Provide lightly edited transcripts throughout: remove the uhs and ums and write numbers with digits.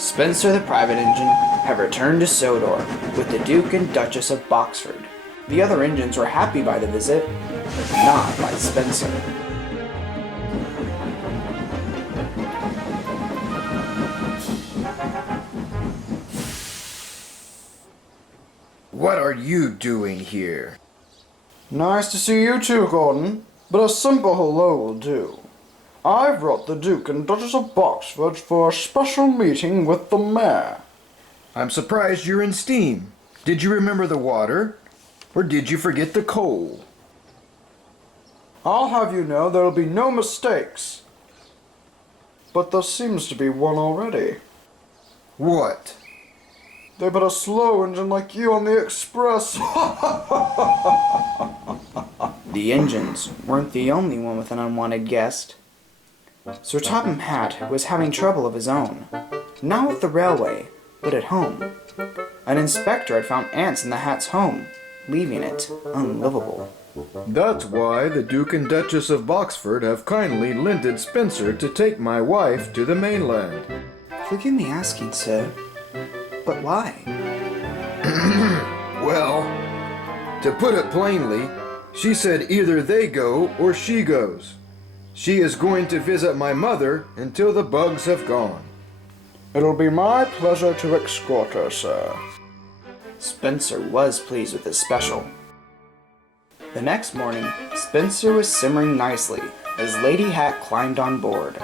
Spencer the private engine had returned to Sodor with the Duke and Duchess of Boxford. The other engines were happy by the visit, but not by Spencer. What are you doing here? Nice to see you too, Gordon, but a simple hello will do. I brought the Duke and Duchess of Boxford for a special meeting with the mayor. I'm surprised you're in steam. Did you remember the water? Or did you forget the coal? I'll have you know there'll be no mistakes. But there seems to be one already. What? They put a slow engine like you on the express. The engines weren't the only one with an unwanted guest. Sir Topham Hatt was having trouble of his own, not with the railway, but at home. An inspector had found ants in the Hatt's home, leaving it unlivable. That's why the Duke and Duchess of Boxford have kindly lended Spencer to take my wife to the mainland. Forgive me asking, sir, but why? Well, to put it plainly, she said either they go or she goes. She is going to visit my mother until the bugs have gone. It'll be my pleasure to escort her, sir. Spencer was pleased with his special. The next morning, Spencer was simmering nicely as Lady Hatt climbed on board.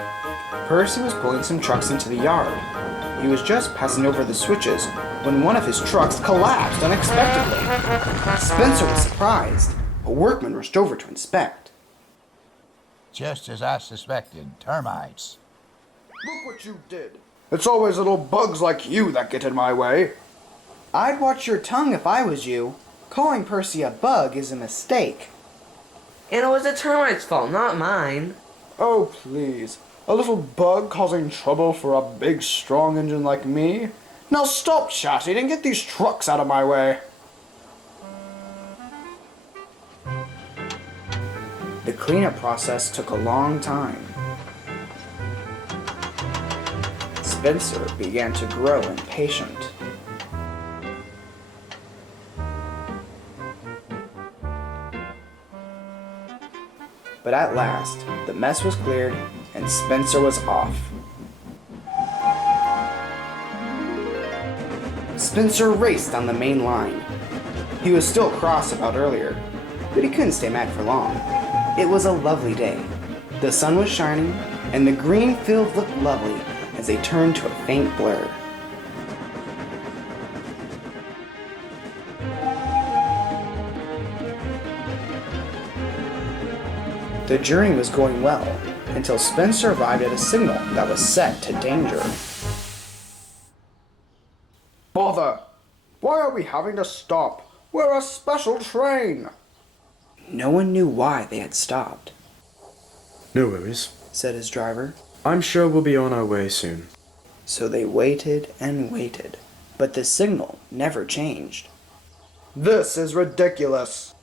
Percy was pulling some trucks into the yard. He was just passing over the switches when one of his trucks collapsed unexpectedly. Spencer was surprised. A workman rushed over to inspect. Just as I suspected, termites. Look what you did. It's always little bugs like you that get in my way. I'd watch your tongue if I was you. Calling Percy a bug is a mistake. And it was the termites' fault, not mine. Oh, please. A little bug causing trouble for a big, strong engine like me? Now stop chatting and get these trucks out of my way. The cleanup process took a long time. Spencer began to grow impatient. But at last, the mess was cleared and Spencer was off. Spencer raced on the main line. He was still cross about earlier, but he couldn't stay mad for long. It was a lovely day. The sun was shining, and the green field looked lovely as they turned to a faint blur. The journey was going well until Spencer arrived at a signal that was set to danger. Bother! Why are we having to stop? We're a special train! No one knew why they had stopped, No worries. said his driver. I'm sure we'll be on our way soon. So they waited and waited, but the signal never changed. This is ridiculous.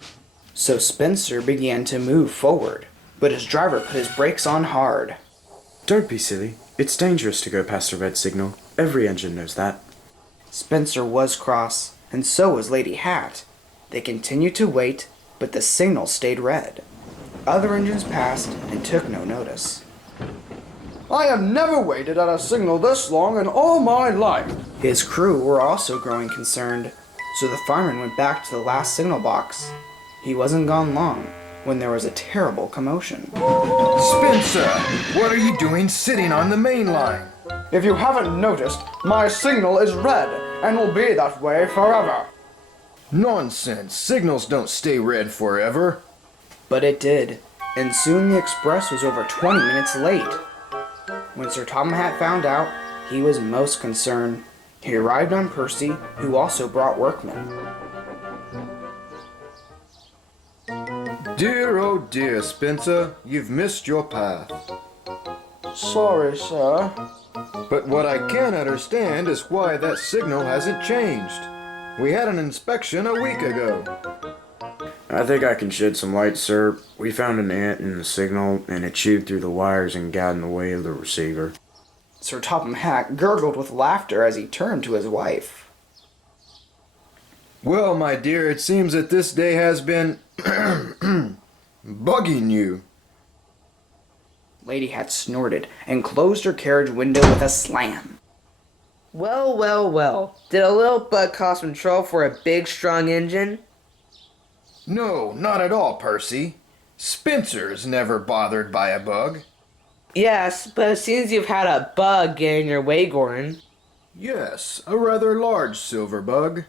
So Spencer began to move forward, but his driver put his brakes on hard. Don't be silly. It's dangerous to go past a red signal. Every engine knows that. Spencer was cross, and so was Lady Hatt. They continued to wait, but the signal stayed red. Other engines passed and took no notice. I have never waited at a signal this long in all my life. His crew were also growing concerned, so the fireman went back to the last signal box. He wasn't gone long when there was a terrible commotion. Spencer, what are you doing sitting on the main line? If you haven't noticed, my signal is red and will be that way forever. Nonsense. Signals don't stay red forever. But it did, and soon the express was over 20 minutes late. When Sir Topham Hatt found out, he was most concerned. He arrived on Percy, who also brought workmen. Dear, oh dear, Spencer, you've missed your path. Sorry, sir. But what I can't understand is why that signal hasn't changed. We had an inspection a week ago. I think I can shed some light, sir. We found an ant in the signal, and it chewed through the wires and got in the way of the receiver. Sir Topham Hatt gurgled with laughter as he turned to his wife. Well, my dear, it seems that this day has been bugging you. Lady Hatt snorted and closed her carriage window with a slam. Well, well, well. Did a little bug cause some trouble for a big, strong engine? No, not at all, Percy. Spencer's never bothered by a bug. Yes, but it seems you've had a bug get in your way, Gordon. Yes, a rather large silver bug.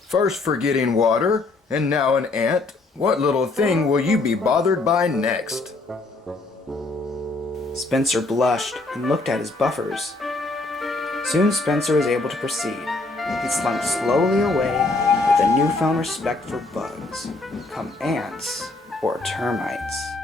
First forgetting water, and now an ant. What little thing will you be bothered by next? Spencer blushed and looked at his buffers. Soon Spencer was able to proceed. He slunk slowly away with a newfound respect for bugs, come ants or termites.